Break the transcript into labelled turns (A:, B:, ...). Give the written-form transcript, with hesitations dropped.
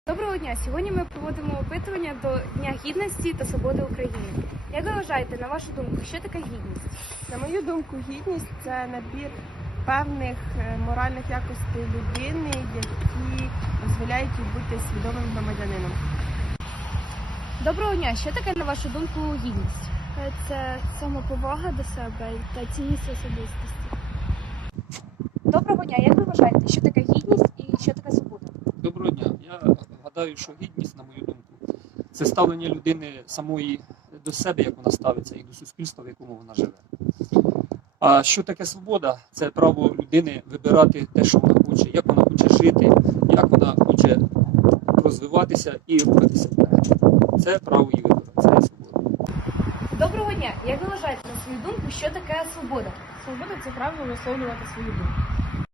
A: Доброго дня! Сьогодні ми проводимо опитування до Дня Гідності та Свободи України. Як ви вважаєте, на вашу думку, що таке гідність?
B: На мою думку, гідність – це набір певних моральних якостей людини, які дозволяють їй бути свідомим громадянином.
A: Доброго дня! Що таке, на вашу думку, гідність?
C: Це самоповага до себе та цінність особистості.
A: Доброго дня! Як ви вважаєте, що таке гідність і що таке свобода?
D: Доброго дня. Я гадаю, що гідність, на мою думку, це ставлення людини самої до себе, як вона ставиться, і до суспільства, в якому вона живе. А що таке свобода? Це право людини вибирати те, що вона хоче, як вона хоче жити, як вона хоче розвиватися і рухатися вперед. Це право її вибору, це є свобода.
A: Доброго дня! Як ви вважаєте, на свою думку, що таке свобода?
B: Свобода – це право висловлювати свою думку.